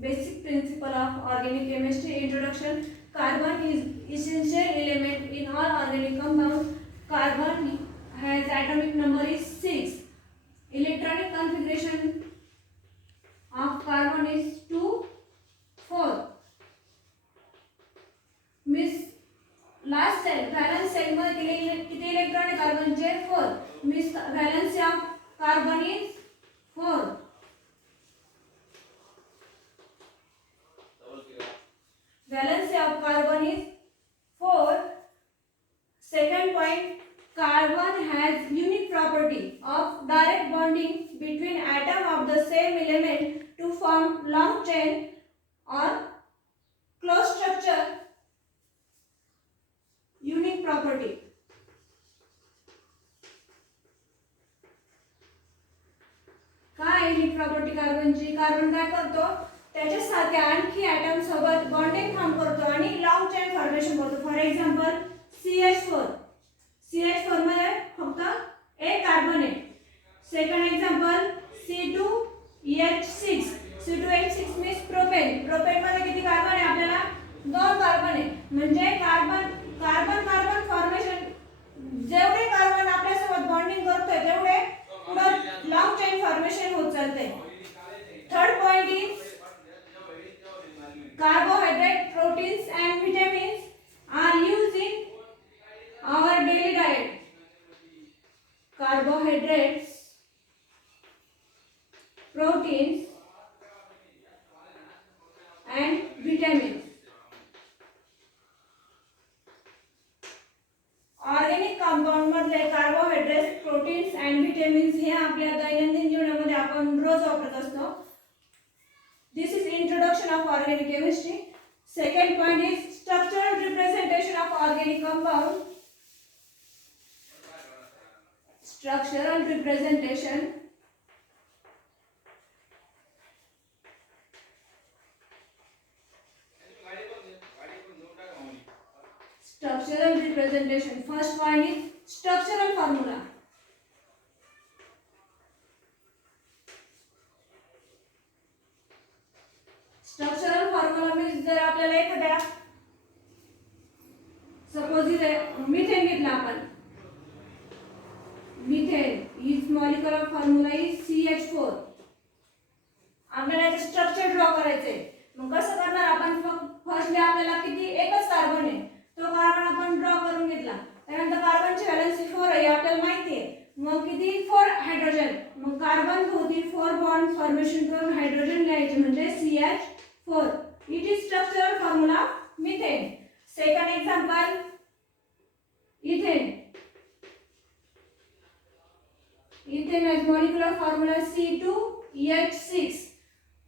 Basic principle of organic chemistry. Introduction. Carbon is essential element in all organic compounds. Carbon has atomic number is 6. Electronic configuration of carbon is 2, 4. Miss last cell valence cell मध्ये किती electron आहे कार्बनचे 4. Miss valency of carbon is 4. Valency of carbon is 4. Second point, carbon has unique property of direct bonding between atom of the same element to form long chain or close structure. Unique property. काय unique property कार्बनची? Carbon काय करतो? त्याच्यासारख्या आणखी item सोबत bonding form करतो आणि long chain formation करतो. For example CH4. CH4 मध्ये फक्त एक कार्बन आहे. Second example C2H6. C2H6 means propane. Propane मध्ये किती कार्बन आहे? आपल्याला 2 कार्बन आहे. म्हणजे कार्बन फॉर्मेशन जेवढे कार्बन आपल्यासोबत बॉन्डिंग करतोय तेवढे पुढे लॉंग चेन फॉर्मेशन होत चालते. Third point is carbohydrate, proteins and vitamins are used in our daily diet. Carbohydrates, proteins and vitamins. Organic compound मधले कार्बोहायड्रेट्स, प्रोटीन्स अँड विटामिन्स हे आपल्या दैनंदिन जीवनामध्ये आपण रोज वापरत असतो. This is introduction of organic chemistry. Second point is structural representation of organic compound. Structural representation. Structural representation. First one is structural formula. Structural formula means जर आपल्याला एखाद्या सपोज इथे मिथेन घेतला आपण. Methane is molecular formula is CH4. आपल्याला याचे structure draw करायचे. मग कसं करणार आपण? फर्स्टली आपल्याला किती एकच कार्बन आहे, तो कार्बन आपण ड्रॉ करून घेतला. त्यानंतर कार्बनची व्हॅलेन्सी 4 आहे आपल्याला माहिती आहे. मग किती 4 हायड्रोजन. मग कार्बन भोवती 4 बॉन्ड फॉर्मेशन करून हायड्रोजन लिहायचे म्हणजे CH4. It is structural formula of methane. Second example, ethane. Ethane has molecular formula C2H6.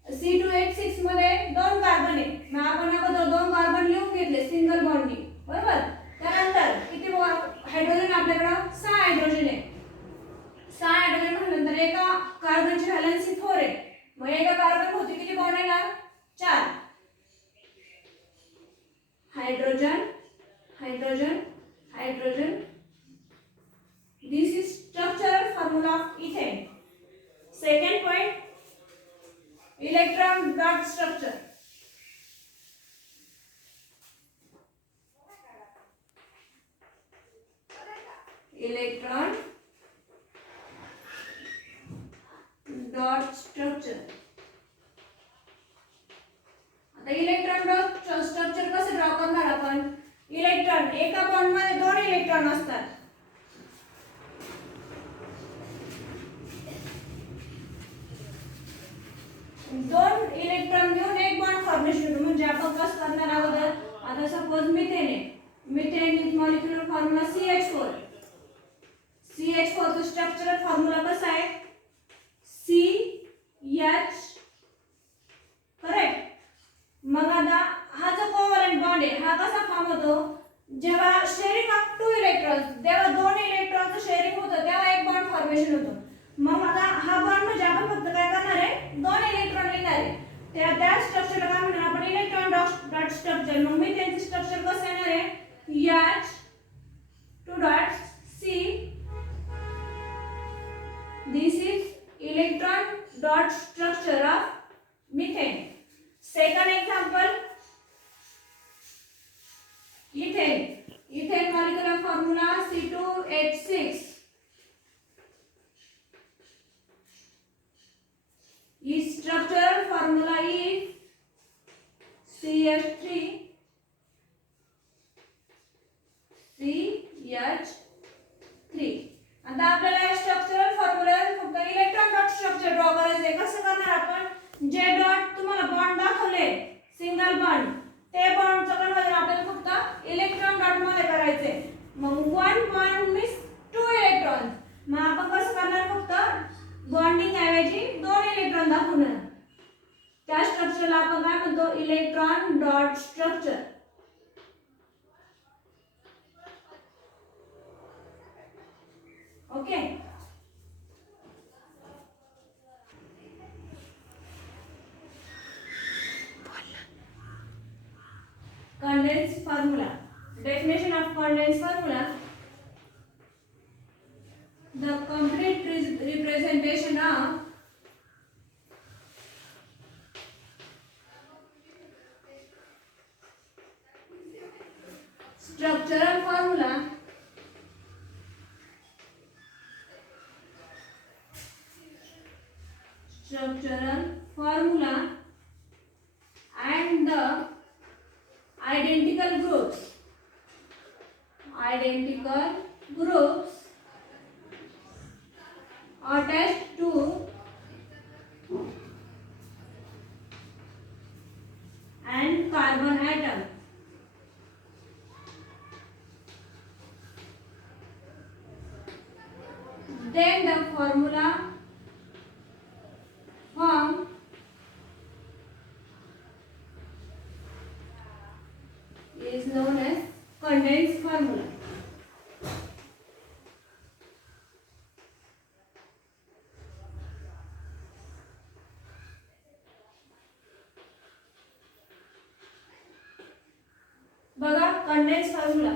C2H6 मध्ये 2 कार्बन आहे. मग आपण अगोदर 2 कार्बन लिहून घेतले सिंगल बॉन्डिंग, बरोबर. त्यानंतर किती हायड्रोजन आपल्याकडे? 6 हायड्रोजन आहे. 6 हायड्रोजन म्हटल्यानंतर एका कार्बनची व्हॅलेन्सी 4 आहे. मग एका कार्बन भोवती किती बॉन्ड येणार? 4. Hydrogen hydrogen hydrogen. This is structural formula of ethane. Second point, electron dot structure. Electron dot structure. आता इलेक्ट्रॉन डॉट स्ट्रक्चर कसे ड्रॉ करणार आपण? इलेक्ट्रॉन एका बॉन्ड मध्ये 2 इलेक्ट्रॉन असतात. दोन इलेक्ट्रॉन घेऊन एक बॉन्ड फॉर्मेशन होतो. म्हणजे आपण कसं करणार अगोदर? आता सपोज मिथेन आहे. Methane is molecular formula CH4. CH4 चा स्ट्रक्चरल फॉर्म्युला कसा आहे? CH. करेक्ट. मग आता हा जो कोव्हॅलेंट बॉन्ड आहे हा कसा फॉर्म होतो? जेव्हा शेअरिंग ऑफ 2 इलेक्ट्रॉन्स, जेव्हा 2 इलेक्ट्रॉनचं शेअरिंग होतं तेव्हा एक बॉन्ड फॉर्मेशन होतं. मग आता हा बॉन्ड म्हणजे आपण फक्त काय करणार आहे? 2 इलेक्ट्रॉन लिहिणार आहे. त्या स्ट्रक्चरला काय म्हणणार आपण? Electron dot structure. मग मी त्यांचे स्ट्रक्चर कसं येणार आहे? H 2 dots C. This is electron dot structure of methane. Single bond, ते बॉन्डचं कन्वर्जन आपल्याला फक्त इलेक्ट्रॉन डॉट मध्ये करायचे. मग 1 बॉन्ड मीन्स 2 इलेक्ट्रॉन. मग आपण कसं करणार, फक्त बॉन्डिंग ऐवजी 2 इलेक्ट्रॉन दाखवणार. त्या स्ट्रक्चरला आपण काय म्हणतो, electron dot structure. Okay. Condensed formula. Definition of condensed formula: the complete representation of structural formula and the identical groups attached to and carbon atom. Then the formula form is known as condensed formula. बघा condense formula.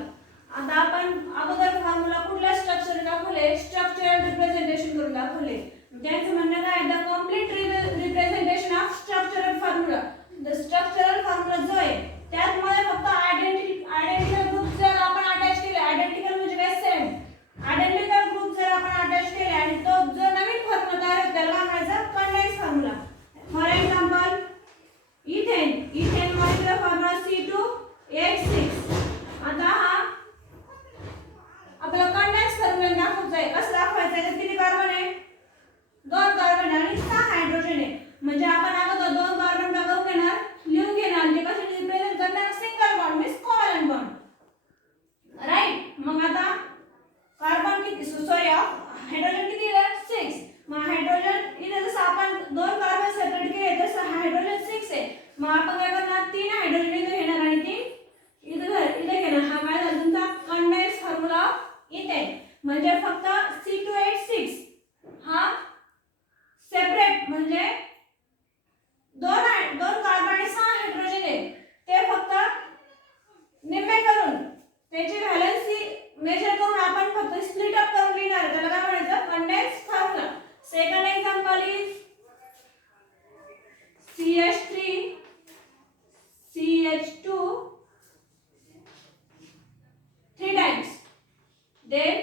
आता आपण अगोदर formula कुठल्या structure दाखवले, structural representation करून दाखवले. त्यांचं म्हणणं काय, the complete representation of structural formula. The structural formula जो आहे त्यात मध्ये फक्त आयडेंटिकल ग्रुप जर आपण अटॅच केले, आयडेंटिकल म्हणजे काय, सेम आयडेंटिकल ग्रुप जर आपण अटॅच केले आणि तो जो नवीन फॉर्म्युला तयार होतो त्याला काय म्हणायचं, condense formula. For example ethane molecular formula C2H6. आता हा आपल्याला कंडेन्स फॉर्म्युला दाखवायचा आहे. कसं दाखवायचं आहे, किती कार्बन आहे, 2 कार्बन आणि 6 हायड्रोजन आहे. म्हणजे आपण अगोदर 2 कार्बन टाकून घेणार, लिहून घेणार, ते कसे रिप्रेझेंट करणार, single bond means covalent bond, right. मग आता कार्बन किती, सॉरी हायड्रोजन किती आहे, 6. मग हायड्रोजन इथे जसं आपण 2 कार्बन सेपरेट केले तसं हायड्रोजन 6 आहे. मग आपण काय करणार, 3 हायड्रोजन इथे घेणार आणि 3 इथे घेणार. हा काय झाला तुमचा कंडेन्स फॉर्म्युला इथेन. म्हणजे फक्त C2H6 हा सेपरेट म्हणजे 2 कार्बन आणि 6 हायड्रोजन आहे, ते फक्त निम्मे करून त्याची व्हॅलेन्सी मेजर करून आपण फक्त स्प्लिट अप करून लिहिणार. त्याला काय म्हणायचं, condense formula. Second example is CH3 CH2 3 times then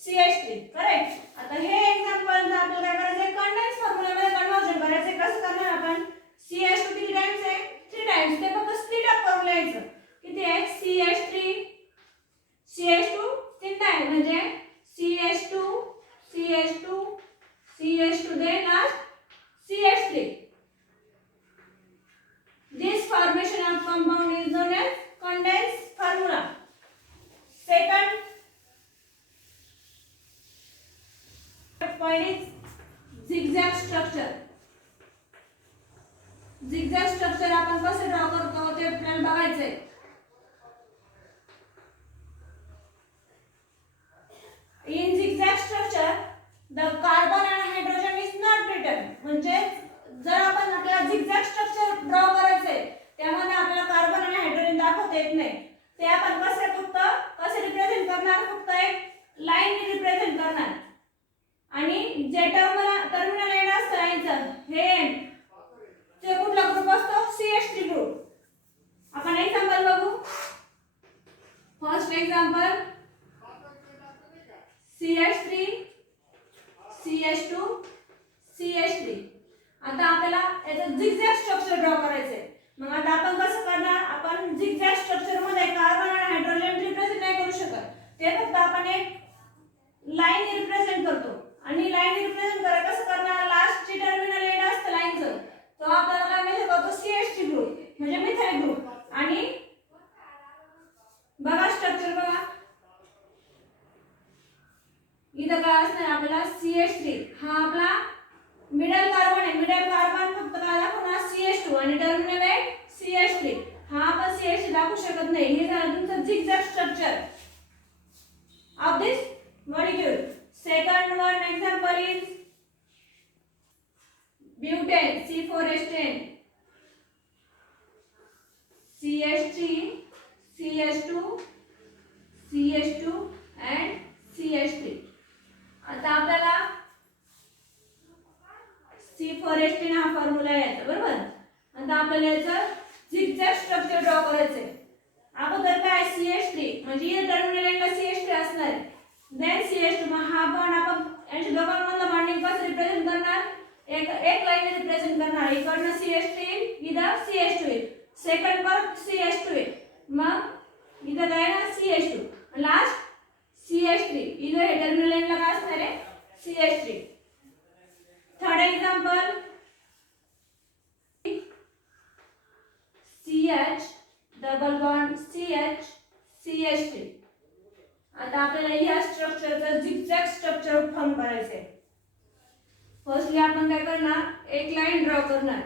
CH3, correct. आता हे एक्झाम्पल जर आपल्याला काय करायचं आहे, कंडेन्स फॉर्म्युला मध्ये कन्वर्जन करायचं आहे. कसं करणार आपण, CH2 किती टाइम्स आहे, 3 टाइम्स. ते फक्त स्प्लिट अप करून लिहायचं. किती आहे, CH2 3 टाइम म्हणजे CH2 then last CH3. This formation of compound is known as condensed formula. Second point is zigzag structure. Zigzag structure आपण कसे ड्रॉ करतो ते आपल्याला बघायचंय. In zigzag structure the carbon and hydrogen is not written. म्हणजे जर आपण आपल्याला झिगझॅग स्ट्रक्चर ड्रॉ करायचंय त्यामध्ये आपल्याला कार्बन आणि हायड्रोजन दाखवता येत नाही. ते आपण कसे रिप्रेझेंट करणार, फक्त एक लाईन रिप्रेझेंट करणार. आणि जे टर्मिनल एंड असतं लाईनचं, हे एंड ते कुठला ग्रुप असतो, CH3 ग्रुप. आपण एक्झाम्पल बघू. First example CH3 CH2 CH3. आता आपल्याला याचं झिगझॅग स्ट्रक्चर ड्रॉ करायचंय. मग आता आपण कसं करणार, आपण झिगझॅग स्ट्रक्चर मध्ये कार्बन आणि हायड्रोजन रिप्रेझेंट नाही करू शकत. ते फक्त आपण एक लाईन रिप्रेझेंट करतो. आणि लाईन रिप्रेझेंट करायला कसं करणार, लास्ट ची टर्मिनल एंड असतं लाईनचं, तो आपल्याला काय मेजर करतो, CH3 ग्रुप. आणि टर्मिनल आहे CH3. हा आपण CH3 दाखवू शकत नाही. हे झालं तुमचं zigzag structure of this molecule. Second one example is butane C4H10 CH3 CH2 CH2 and CH3. आता आपल्याला C4H10 हा फॉर्म्युला यायचा बरोबर. आता आपल्याला याचं झिगझॅग स्ट्रक्चर ड्रॉ करायचंय. अगोदर काय CH3 म्हणजे या टर्मिनल एंडला CH3 असणार आहे. देन CH2 मग हा बॉन्ड आपण यांच्या दोघांमधलं बॉन्डिंग कसं रिप्रेझेंट करणार. एक लाईन रिप्रेझेंट करणार. इकडनं CH3 इथं CH2 येईल. सेकंड परत CH2 येईल. मग इथं काय ना CH2 लास्ट CH3 इथं हे टर्मिनल एंडला काय असणार आहे CH3. Third example CH double bond CH CH3. आता आपल्याला या स्ट्रक्चरचं झिगझॅग स्ट्रक्चर फॉर्म करायचं आहे. फर्स्टली आपण काय करणार एक लाईन ड्रॉ करणार.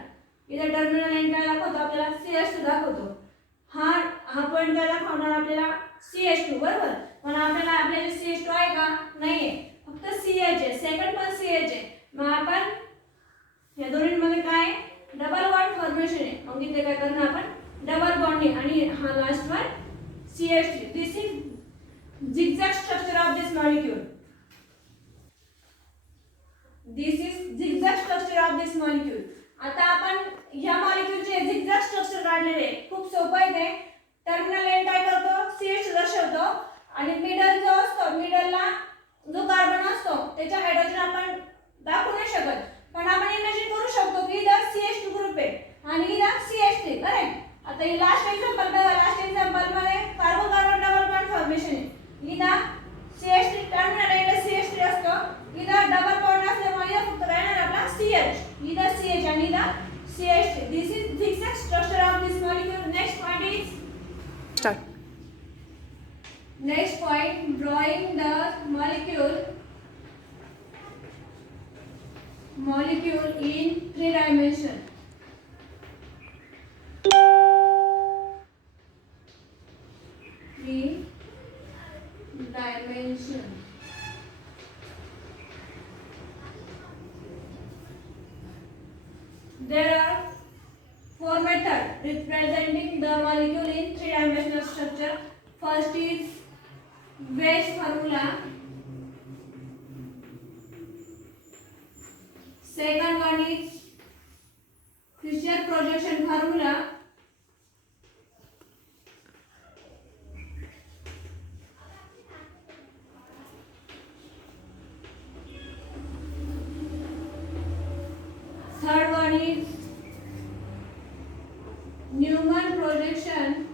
इथे टर्मिनल एंड काय दाखवतो आपल्याला CH2 दाखवतो. हा पॉइंट काय दाखवणार आपल्याला CH2 बरोबर. पण आपल्याला CH2 आहे का नाहीये फक्त CH आहे. सेकंड पण CH आहे. मग आपण या दोन्हीमध्ये काय डबल बॉन्ड फॉर्मेशन आहे. मग इथे काय करणार आपण डबल बॉन्डिंग आणि हा last one CH3. This is zigzag structure of this molecule. This is zigzag structure of this molecule. आता आपण या मॉलिक्यूलचे zigzag स्ट्रक्चर काढलेले आहे. खूप सोपं आहे ते. टर्मिनल एंड काय करतो CH दर्शवतो आणि मिडल जो असतो मिडलला जो कार्बन असतो त्याच्या हायड्रोजन आपण दाखवू नाही शकत. पण आपण इमॅजिन करू शकतो की इथं CH2 ग्रुप आहे आणि इथं CH3 करेक्ट. आता ही लास्ट एक्झाम्पल बघा. लास्ट एक्झाम्पल मध्ये carbon carbon double bond formation आहे. इथं CH3 टर्मिनल एंडला CH3 असतो. इथं डबल बॉन्ड असल्यामुळे इथं फक्त काय येणार आपला CH. इथं CH आणि इथं CH3. This is zigzag structure of this molecule. Next point is Start. next point drawing the molecule in 3 dimension. Three dimension. There are 4 methods representing the molecule in 3-dimensional structure. First is wedge formula. Second one is Fischer projection formula. Third one is Newman projection.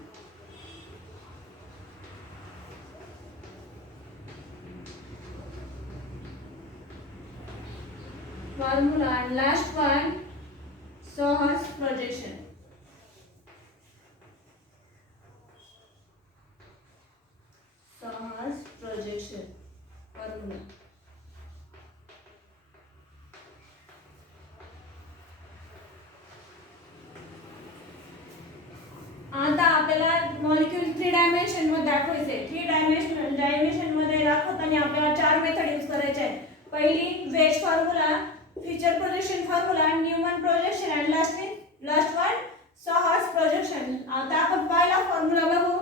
Formula and last one Soh's projection. Soh's projection formula. आता आपल्याला molecule 3 dimension मध्ये दाखवायचे. 3 dimension मध्ये दाखवताना आपल्याला 4 method use करायचे आहेत. पहिली wedge formula, Fischer projection formula, Newman projection आणि लास्ट वन सॉहर्स प्रोजेक्शन. आता आपण पहिला फॉर्म्युला बघू.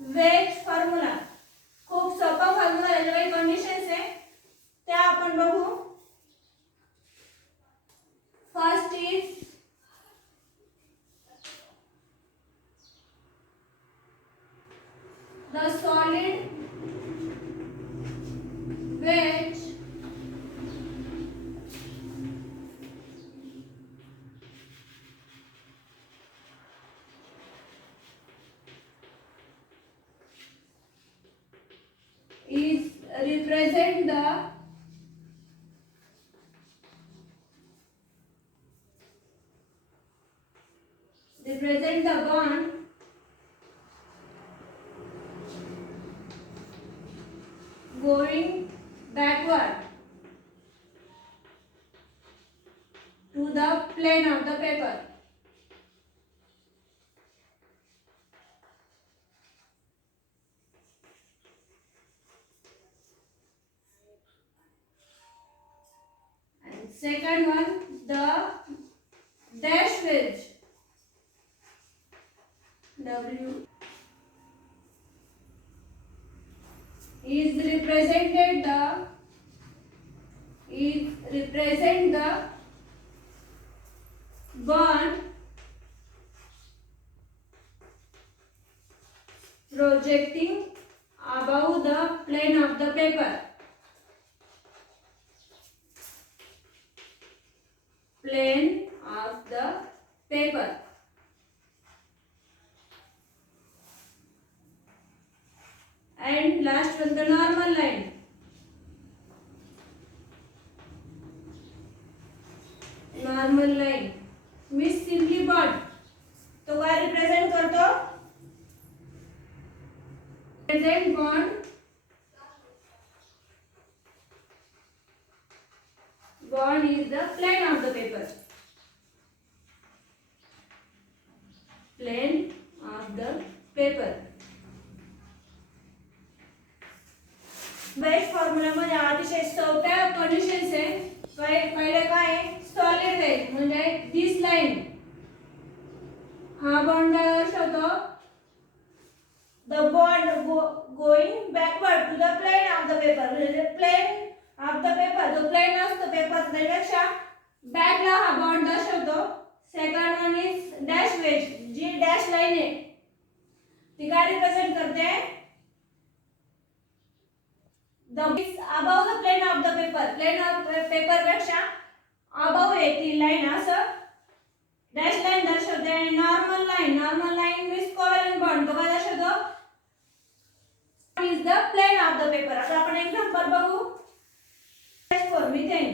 वेज फॉर्म्युला खूप सोपा फॉर्म्युला आहे. ज्या काही कंडिशन्स आहे त्या आपण बघू. First is the solid wedge is represent the bond going backward to the plane of the paper. And second one, the dash wedge. W is represented the bond projecting above the plane of the paper. Plane of the paper. And last one, the normal line. Normal line means simply bond. तो काय represent करतो? Represent bond. Bond is the plane of the paper. Plane of the paper. Base formula मध्ये अतिशय सोप्या conditions आहे. पहिले काय आहे? सॉलिड वेज म्हणजे दिस लाइन हा बॉन्ड दर्शवतो the bond going backward to the plane of the paper. म्हणजे प्लेन ऑफ द पेपर जो प्लेन असतो पेपर त्यापेक्षा बॅकला हा बॉन्ड दर्शवतो. Second one is dash wedge. जी डॅश लाइन आहे ती काय रिप्रेझेंट करते? the is above the plane of the paper. Plane of paper पेक्षा above आहे ती लाइन असं डॅश लाइन दर्शवते. आणि normal line means covalent bond. तो काय दर्शवतो? is the plane of the paper. आता आपण एक्झाम्पल बघू. For methane.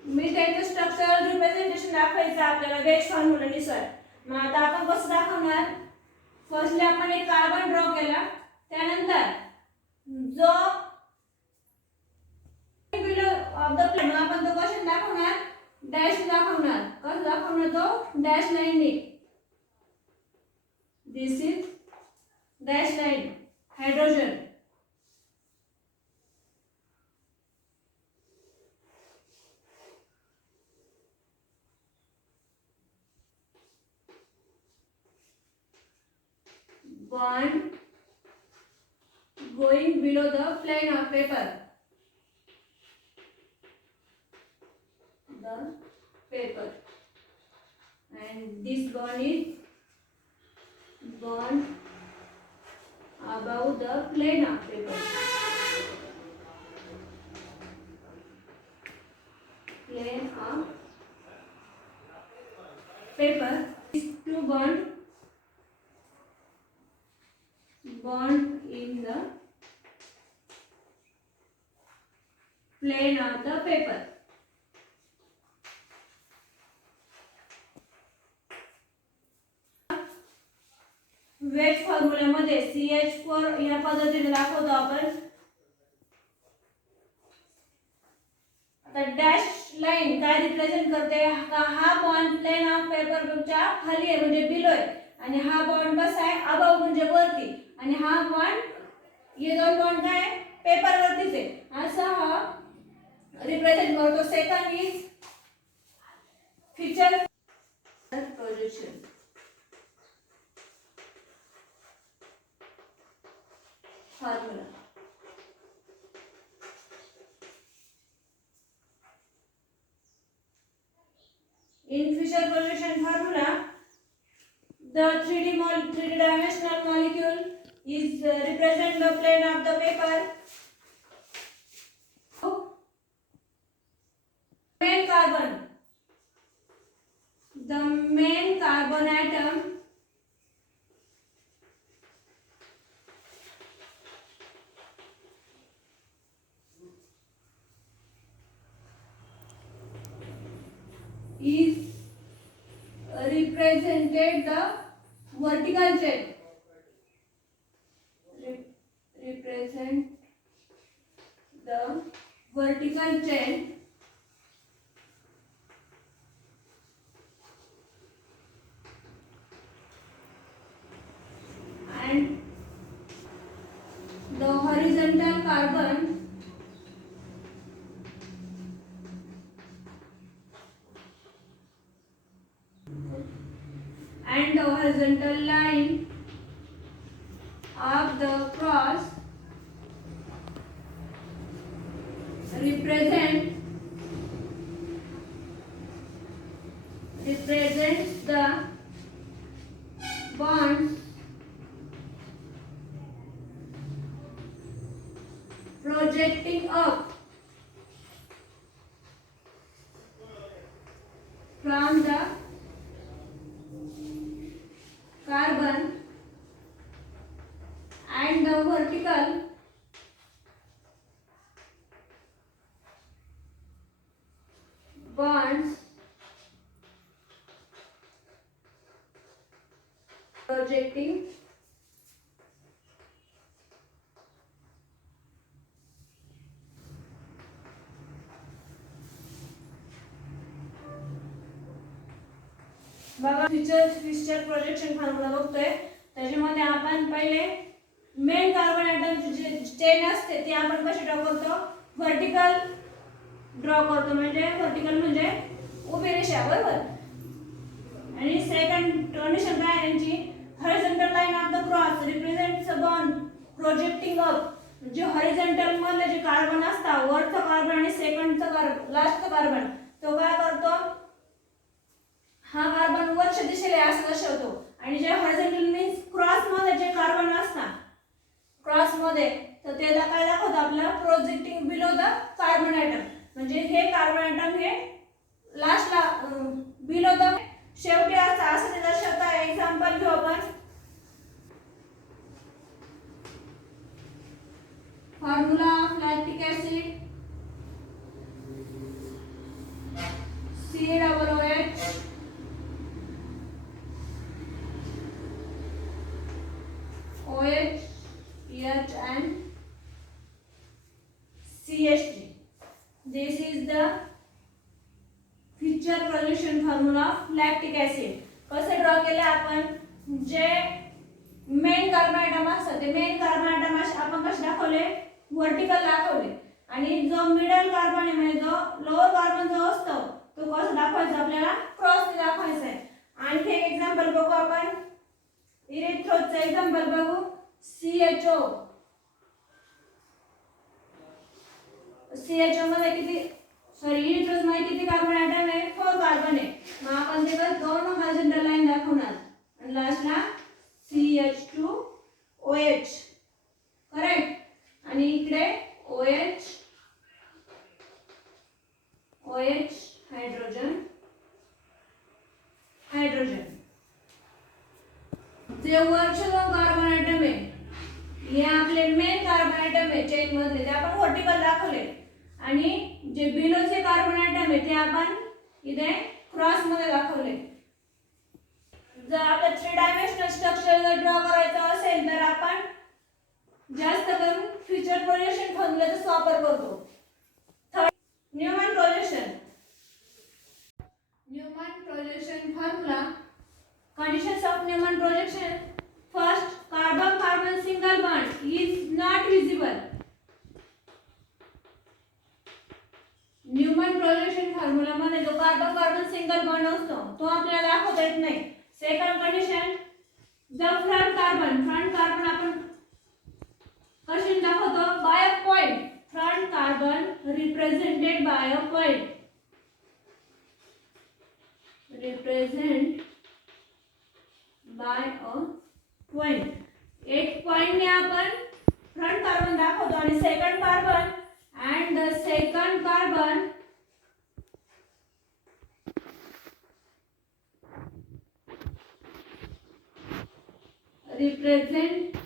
मिथेनचं स्ट्रक्चरल रिप्रेझेंटेशन दाखवायचं आपल्याला बेस फॉर्म्युलानुसार. मग आता आपण कसं दाखवणार? फर्स्टली आपण एक कार्बन ड्रॉ केला. त्यानंतर जो बिलो ऑफ द प्लेन आपण तो क्वेश्चन दाखवणार डॅश दाखवणार. कसं दाखवणार? तो डॅश लाइन ने. This is dash line hydrogen. bond going below the plane of paper. The paper. And this bond is bond above the plane of paper. Plane of paper. These two bond in the plane of the paper. Wedge फॉर्म्युल्यामध्ये CH4 या पद्धतीने दाखवतो आपण. आता dash line काय represent करते? हा bond plain of पेपरच्या खाली आहे म्हणजे बिलो आहे. आणि हा बॉन्ड कसा आहे? अबव म्हणजे वरती. आणि हा बॉन्ड ये दोन बॉन्ड काय आहे? पेपर वरतीच आहे. असा हा रिप्रेझेंट करतो. Second is feature projection. Formula in Fisher projection formula the 3D dimensional molecule is represent the plane of the paper. Main carbon, the main carbon atom is represented the vertical chain. Represent the vertical chain and the horizontal line of the cross represents the bonds projecting up from the carbon and the vertical bonds projecting बघा fissure projection formula बघतोय. त्याच्यामध्ये आपण पहिले main carbon ॲटमची जी chain असते ती आपण कशी draw करतो, व्हर्टिकल ड्रॉ करतो. म्हणजे व्हर्टिकल म्हणजे उभी रेषा, बरोबर. आणि सेकंड कंडिशन काय आहे त्यांची, horizontal line of the cross represents a bond projecting up. म्हणजे हॉरिझॉन्टल मध्ये जे कार्बन असतात, वरचा कार्बन आणि सेकंडचा कार्बन, लास्टचा कार्बन, तो काय करतो, हा कार्बन वरच्या दिशेला असं दर्शवतो. आणि जे हॉरिझॉन्टल मीन्स क्रॉस मध्ये जे कार्बन असतात, क्रॉस मध्ये, तर ते काय दाखवतो आपल्याला, projecting below the carbon atom. म्हणजे हे कार्बन ॲटम हे लास्टला बिलो द शेवटी असं ते दर्शवत आहे. एक्झाम्पल घेऊ आपण. Formula of lactic acid CaOH OH H and CH3. This is the Fischer projection formula of lactic acid. कसे ड्रॉ केले आपण, जे मेन कार्बन ॲटम असतात ते मेन कार्बन ॲटम आपण कसे दाखवले, व्हर्टिकल दाखवले. आणि जो मिडल कार्बन आहे म्हणजे जो लोअर कार्बन जो असतो तो कसा दाखवायचा, आपल्याला क्रॉसने दाखवायचा आहे. आणखी एक एक्झाम्पल बघू आपण. इरेथ्रोजचं एक्झाम्पल बघू. CHO मध्ये किती, इरेथ्रोज मध्ये किती कार्बन ॲटम आहे, 4 कार्बन आहे. मग आपण ते दोन हॉरिझॉन्टल लाईन दाखवणार आणि लास्टला CH2OH, करेक्ट. आणि इकडे OH हायड्रोजन. जे वरचे दोन कार्बन ॲटम आहे हे आपले मेन कार्बन ॲटम आहे चेन मधले, ते आपण व्हर्टिकल दाखवले. आणि जे बिलोचे कार्बन ॲटम आहे ते आपण इथे क्रॉस मध्ये दाखवले. जर आपल्याला 3 डायमेन्शनल स्ट्रक्चर जर ड्रॉ करायचं असेल तर आपण जास्त करून फ्युचर प्रोजेक्शन फॉर्म्युलाचा वापर करतो. Newman projection formula. Conditions of Newman projection. First, carbon carbon single bond is not visible. Newman projection formula मध्ये जो कार्बन कार्बन सिंगल बॉन्ड असतो तो आपल्याला दाखवता येत नाही. Second condition, the front carbon आपण कशाने दाखवतो, by a point. Front carbon represented by a point. एक पॉइंट ने आपण फ्रंट कार्बन दाखवतो आणि second carbon and the second carbon represent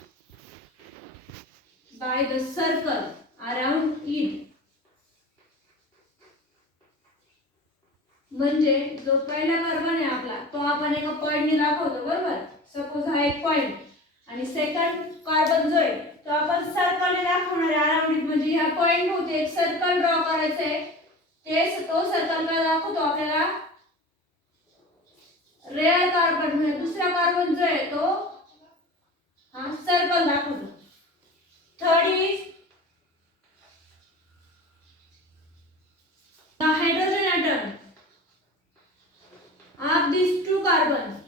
by the circle around it. म्हणजे जो पहिला कार्बन आहे आपला तो आपण एका पॉइंटने दाखवतो, बरोबर. सपोज हा एक पॉइंट आणि सेकंड कार्बन जो आहे तो आपण सर्कलने दाखवणार आहे अराउंड इट. म्हणजे ह्या पॉइंट होते एक सर्कल ड्रॉ करायचं आहे. तो सर्कल काय दाखवतो आपल्याला, रेअर कार्बन म्हणजे दुसरा कार्बन जो आहे तो हा सर्कल दाखवतो. Third is the hydrogen atom of these two carbons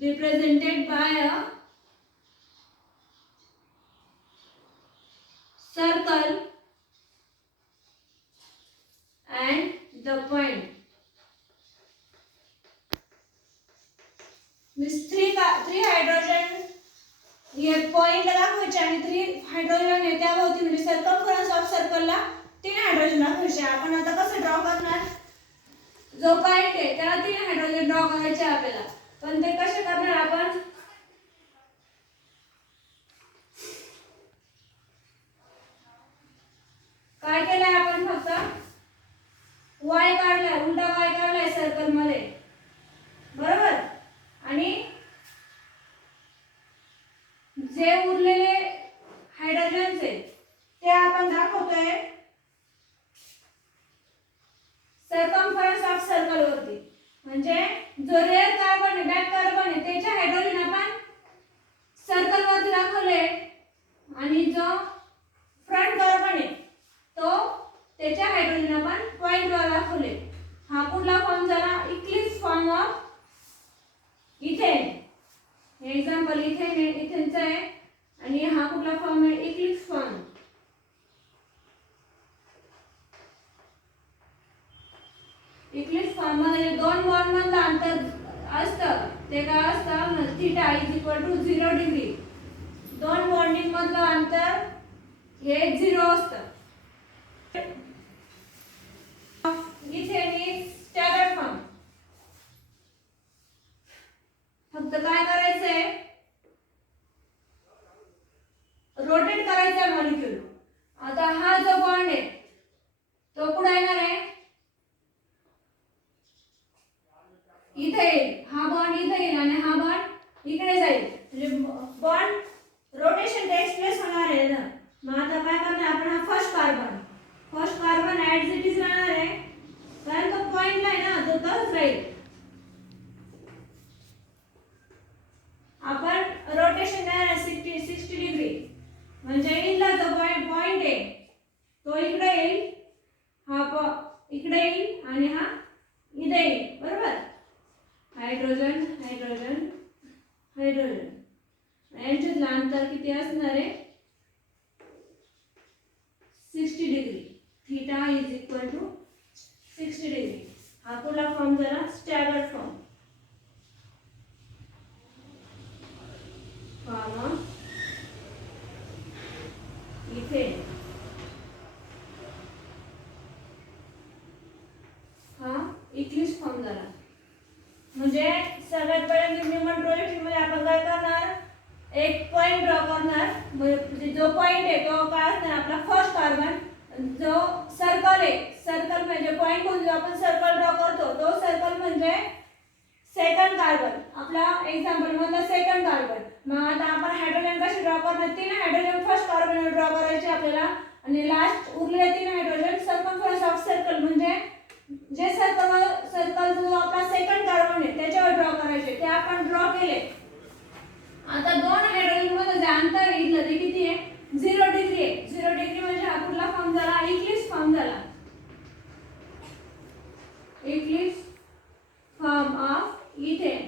represented by a circle and the point. Means three hydrogen हे पॉइंट दाखवायचे आणि 3 हायड्रोजन आहे त्याभोवती म्हणजे सर्कम्फरन्स ऑफ सर्कलला 3 हायड्रोजन दाखवायचे. आपण आता कसं ड्रॉ करणार, जो पॉइंट आहे त्याला 3 हायड्रोजन ड्रॉ करायचे आपल्याला. पण ते कसे करणार आपण, काय केलंय आपण फक्त वाय काढलाय, उलटा वाय काढलाय सर्कल मध्ये, बरोबर. आणि जे उरलेले हायड्रोजन्स आहेत ते आपण दाखवतोय सर्कम्फरन्स ऑफ सर्कल वरती. म्हणजे जो रेअर कार्बन आहे, बॅक कार्बन आहे, त्याचे हायड्रोजन आपण सर्कल वरती दाखवले आणि जो फ्रंट कार्बन आहे तो त्याचे हायड्रोजन आपण पॉइंट वर दाखवले. हा कुठला फॉर्म झाला, इक्लिप्स फॉर्म ऑफ इथेन. हे एक्झाम्पल इथेनचं आहे आणि हा कुठला फॉर्म आहे, इक्लिप्स फॉर्म. इक्लिप्स फॉर्म मध्ये दोन बॉन्ड मधलं अंतर असतं ते काय असतं, theta is equal to 0 degree. दोन बॉन्डिंग मधलं अंतर हे 0 असतं. Ethane is staggered form. फक्त काय करायचंय, रोटेट करायचंय मॉलिक्यूल. आता हा जो बॉन्ड आहे तो कुठे येणार आहे, इथे येईल. हा बॉन्ड इथे येईल आणि हा बॉन्ड इकडे जाईल. म्हणजे बॉन्ड रोटेशन टेक्स प्लेस होणार आहे ना. मग आता काय करणार आपण, हा first carbon as it is राहणार आहे कारण तो पॉइंटला आहे ना, तो तसंच राहील. आपण रोटेशन देणार 60 डिग्री. म्हणजे इथला जो पॉइंट आहे तो इकडे येईल, हा इकडे येईल आणि हा इथे येईल, बरोबर. हायड्रोजन हायड्रोजन हायड्रोजन यांच्यातलं अंतर किती असणार आहे, 60 degree. Theta is equal to 60 degree. हा कुठला फॉर्म झाला, स्टॅगर्ड फॉर्म. इथेन हा इक्लिप्स फॉर्म झाला. म्हणजे सगळ्यात पहिल्यांदा न्यूमन प्रोजेक्शन मध्ये आपण काय करणार, एक पॉइंट ड्रॉ करणार. म्हणजे जो पॉइंट आहे तो काय असणार आपला फर्स्ट कार्बन. जो सर्कल आहे, सर्कल म्हणजे पॉइंट म्हणून जो आपण सर्कल ड्रॉ करतो तो सर्कल म्हणजे सेकंड कार्बन. आपला एक्झाम्पल मधला सेकंड कार्बन. मग आता आपण हायड्रोजन कसे ड्रॉ करणार, 3 हायड्रोजन फर्स्ट कार्बन ड्रॉ करायचे आपल्याला आणि लास्ट उरलेले 3 हायड्रोजन सर्कम्फरन्स ऑफ सर्कल म्हणजे जे सर्कल जो आपला सेकंड कार्बन आहे त्याच्यावर ड्रॉ करायचे. ते आपण ड्रॉ केले. आता 2 हायड्रोजन मध्ये जे अंतर आहे इथलं ते किती आहे, 0 डिग्री आहे. 0 डिग्री म्हणजे हा कुठला फॉर्म झाला, इक्लिप्स फॉर्म झाला. Eclipse form of ethane.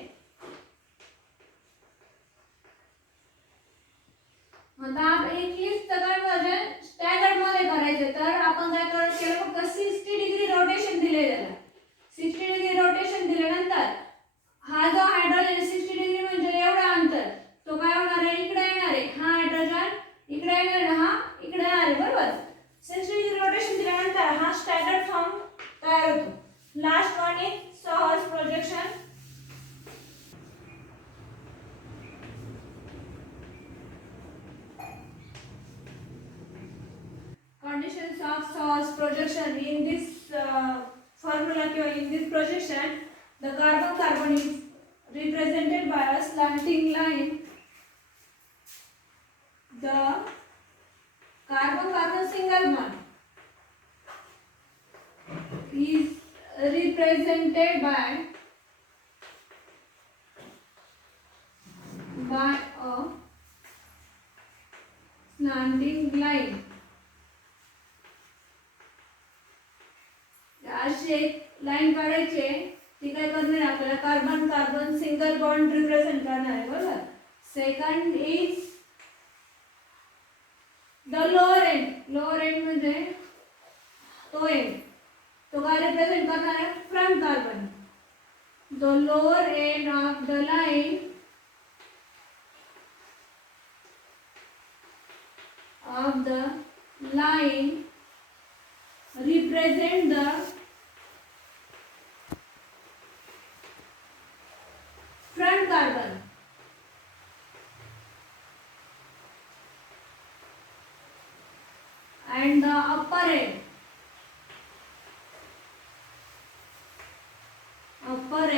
आता आपण इक्लिप्सचं कन्वर्जन स्टॅगर्ड मध्ये करायचं. तर आपण काय केलं, फक्त 60 डिग्री रोटेशन दिले त्याला. 60 डिग्री रोटेशन दिल्यानंतर हा जो हायड्रोजन 60 डिग्री म्हणजे एवढा अंतर तो काय होणार आहे, इकडे येणार आहे. हा हायड्रोजन इकडे येणार आहे, हा इकडे येणार आहे, बरोबर. 60 डिग्री रोटेशन दिल्यानंतर हा स्टॅगर्ड फॉर्म तयार होतो. लास्ट वन इज सहज projection. Conditions of Saul's projection. In this formula or in this projection, the carbon is represented by a slanting line. The carbon single bond is represented by a slanting line. अशी एक line काढायची आहे, ती काय करणार आहे आपल्याला carbon carbon single bond represent करणार आहे, बरोबर. Second is the lower end म्हणजे तो एंड, तो काय रिप्रेझेंट करणार आहे front carbon. The lower end of the line represent the front carbon and the upper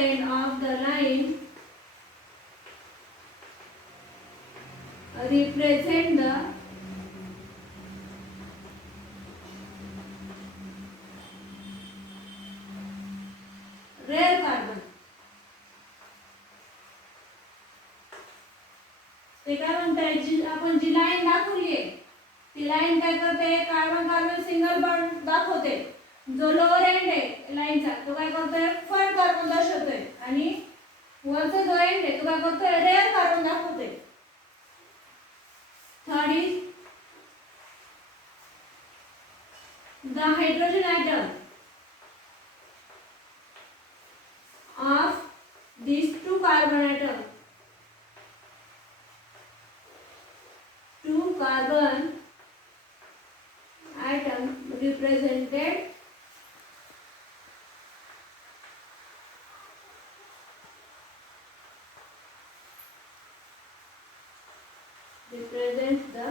end of the line represent the rare carbon. ते काय म्हणताय, जी आपण जी लाईन दाखवली आहे ती लाईन काय करते, कार्बन कार्बन सिंगल बॉन्ड दाखवते. जो लोअर एंड आहे लाईनचा तो काय करतोय फ्रंट कार्बन दर्शवतोय आणि वरचा जो एंड आहे तो काय करतोय रेअर कार्बन दाखवतोय. Third is the hydrogen atom of these two carbon atom represented represents the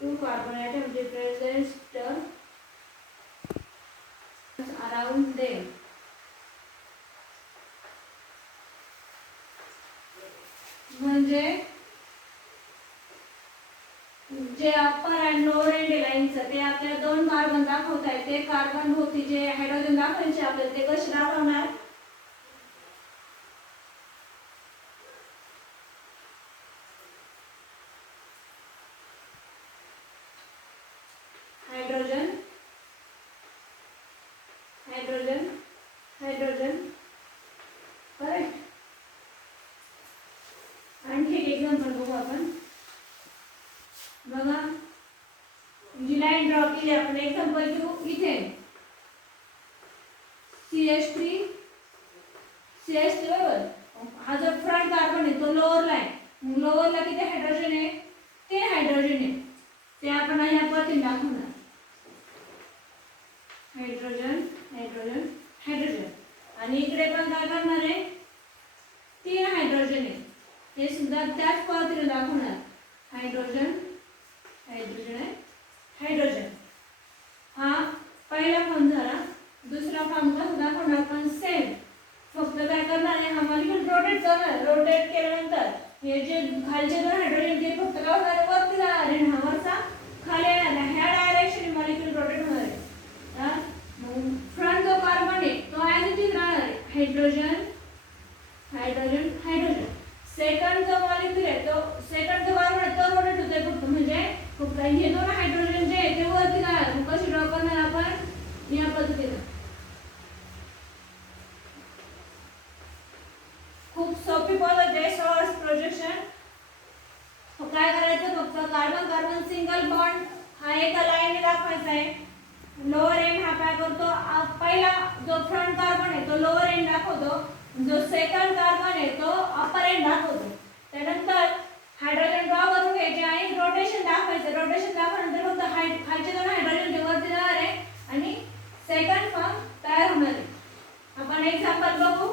two carbon atom represents the around them. म्हणजे जे अप्पर अँड लोअर एंड लाईनचं ते आपल्याला दोन कार्बन दाखवत आहे. ते कार्बन भोवती जे हायड्रोजन दाखवायचे आपल्याला ते कसे दाखवणार, हायड्रोजन हायड्रोजन हायड्रोजन करेक्ट. आणखी एक एक्झाम्पल बघू आपण. बघा जी लाईन ड्रॉ केली आपण, एक्झाम्पल घेऊ इथेन CH3 बरोबर. हा जो फ्रंट कार्बन आहे तो लोअरला आहे. लोअरला किती हायड्रोजन आहे, 3 हायड्रोजन आहे. ते आपण या पद्धतीने दाखवणार, हायड्रोजन हायड्रोजन हायड्रोजन. आणि इकडे पण काय करणार आहे, 3 हायड्रोजन आहे. हे सुद्धा त्याच पद्धतीने दाखवणार, हायड्रोजन हायड्रोजन आहे हायड्रोजन. हा पहिला फॉर्म झाला. दुसरा फॉर्म कसा दाखवणार पण सेम, फक्त काय करणार आहे, हा मॉलिक्यूल रोटेट करणार. रोटेट केल्यानंतर हे जे खालचे दोन हायड्रोजन ते फक्त काय होणार, वरती जाणार आणि हा वरचा खाली येणार. ह्या डायरेक्शन मॉलिक्यूल रोटेट होणार आहे. मग फ्रंट जो कार्बन आहे तो ॲज इट इज राहणार आहे, हायड्रोजन हायड्रोजन हायड्रोजन. सेकंड जो मॉलिक्यूल आहे तो सेकंड जो कार्बन आहे तो रोटेट होतोय फक्त, म्हणजे फक्त हे दोन हायड्रोजन जे आहे ते वरती जाणार. मग कशी ड्रॉ करणार आपण, या पद्धतीने. खूप सोपी पद्धत आहे सहज प्रोजेक्शन. काय करायचं, फक्त कार्बन कार्बन सिंगल बॉन्ड हा एका लाईनने दाखवायचा आहे. लोअर एंड हा काय करतो, पहिला जो फ्रंट कार्बन आहे तो लोअर एंड दाखवतो, जो सेकंड कार्बन आहे तो अपर एंड दाखवतो. त्यानंतर हायड्रोजन ड्रॉ करून घ्यायचे आणि रोटेशन दाखवायचं. रोटेशन दाखवल्यानंतर फक्त खालचे दोन हायड्रोजन ते वरती जाणार आहे आणि सेकंड फॉर्म तयार होणार आहे. आपण एक्झाम्पल बघू.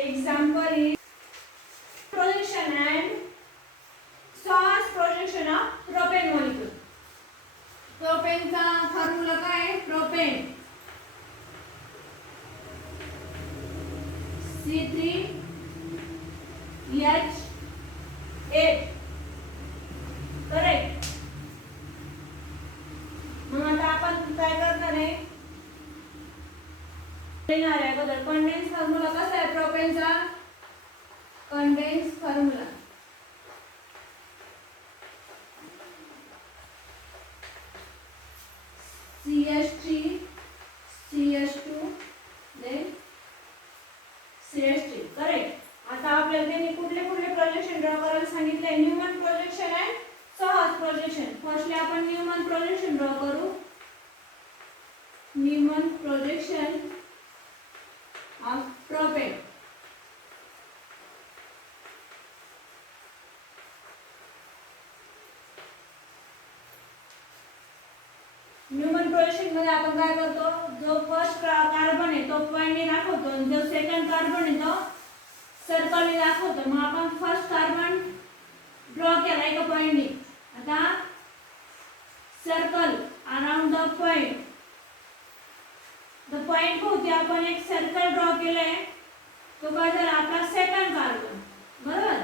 Example is projection and source projection of propane molecule. Propane का फॉर्म्युला काय आहे, प्रोपेन C3H8. करेक्ट. मग आता आपण काय करणार आहे, कंडेन्स फॉर्म्युला कसा आहे प्रोपेनचा, condense formula. CH3 CH2 then CH3. Correct. आता आपल्याला त्यांनी कुठले कुठले प्रोजेक्शन ड्रॉ करायला सांगितले? न्यूमन प्रोजेक्शन अँड सहज प्रोजेक्शन. फर्स्टली आपण न्यूमन प्रोजेक्शन ड्रॉ करू. Newman projection of propane. Newman projection मध्ये आपण काय करतो? जो फर्स्ट कार्बन आहे तो पॉइंटने दाखवतो आणि जो सेकंड कार्बन आहे तो सर्कलने दाखवतो. मग आपण फर्स्ट कार्बन ड्रॉ केला एका पॉइंटने. आता circle around the point. The point भोवती आपण एक सर्कल ड्रॉ केलंय. तो काय झाला? आपला सेकंड कार्बन. बरोबर.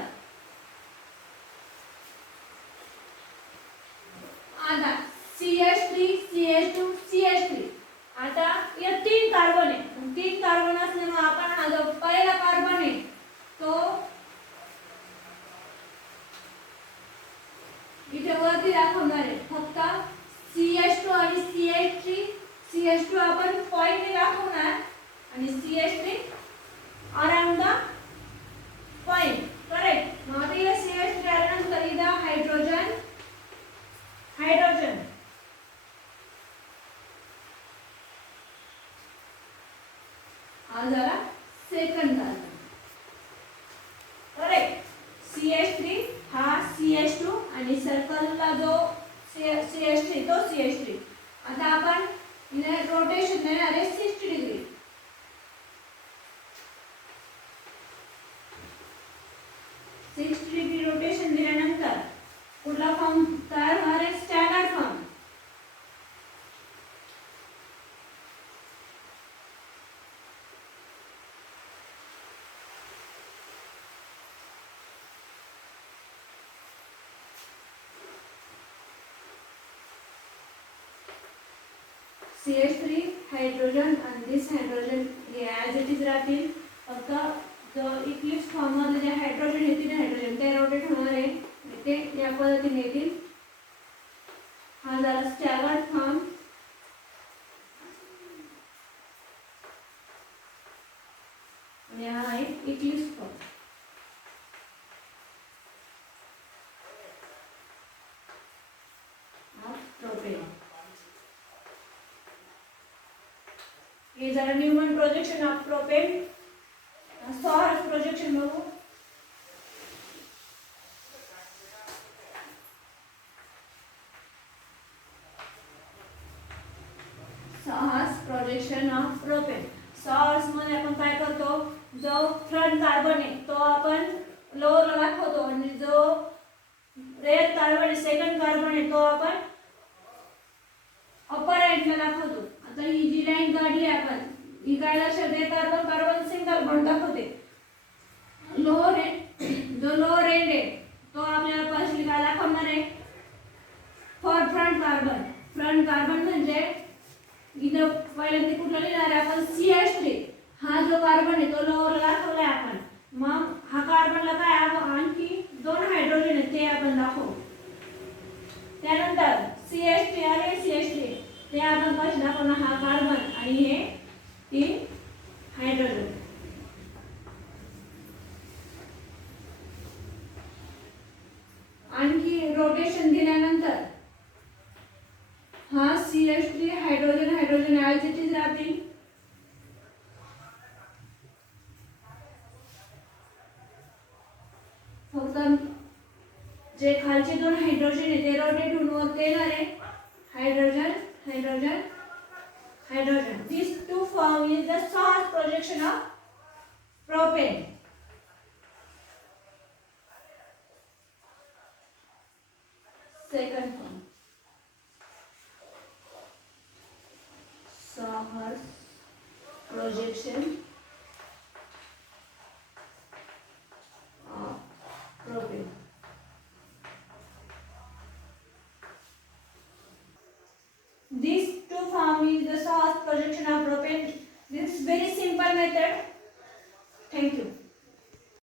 आता CH3 CH2 CH3. आता या तीन कार्बन आहे. तीन कार्बन असल्यामुळे आपण हा जो पहिला कार्बन आहे तो इथे वरती दाखवणार आहे. फक्त CH2 आणि CH3. CH2 आपण पॉइंटने दाखवणार आणि CH3 around the point. Correct. मग आता या CH3 आल्यानंतर इथं हायड्रोजन हा झाला सेकंड कार्बन. करेक्ट. CH3 हा CH2 आणि सर्कलला जो CH3 तो CH3. आता आपण इथे रोटेशन देणार आहे 60 डिग्री. 60 डिग्री रोटेशन दिल्यानंतर कुठला फॉर्म तयार होणार आहे? Standard form. CH3 हायड्रोजन आणि दिस हायड्रोजन हे ॲज इट इज राहतील. फक्त जो इक्लिप्स फॉर्म मध्ये जे हायड्रोजन येतील हायड्रोजन ते रोटेट होणार आहे. ते या पद्धतीने येतील. हा झाला स्टॅगर्ड फॉर्म. आणि हा आहे इक्लिप्स फॉर्म. प्रोपेन. हे झालं न्यूमन प्रोजेक्शन ऑफ प्रोपेन. सहज प्रोजेक्शन बघू. सहज प्रोजेक्शन ऑफ प्रोपेन. सहज मध्ये आपण काय करतो? जो फ्रंट कार्बन आहे तो आपण लोअरला दाखवतो आणि जो रेअर कार्बन आहे सेकंड कार्बन आहे तो आपण अपर एंडला दाखवतो. आता ही जी लाईन काढली आपण ही काय दर्शवते? कार्बन कार्बन सिंगल बॉन्ड दाखवते. लोअर जो लोअर एंड आहे तो आपल्याला पहिली काय दाखवणार आहे? For front carbon. Front carbon म्हणजे इथं पहिल्यांदा कुठला लिहिणार आहे आपण? CH3. हा जो कार्बन आहे तो लोअरला दाखवलाय आपण. मग हा कार्बनला काय आणखी दोन हायड्रोजन आहेत ते आपण दाखवू. त्यानंतर CH3 आणि CH3 ते आपण कसे दाखवणार? हा कार्बन आणि हे तीन हायड्रोजन. आणखी रोटेशन दिल्यानंतर हा CH3 hydrogen hydrogen as it is राहतील. फक्त जे खालचे दोन हायड्रोजन आहे ते रोटेट होऊन वरती येणार आहे. Hydrogen hydrogen hydrogen. These two form is the source projection of propane. Second form. Source projection of propane. These two form is the source projection of propane. This is very simple method.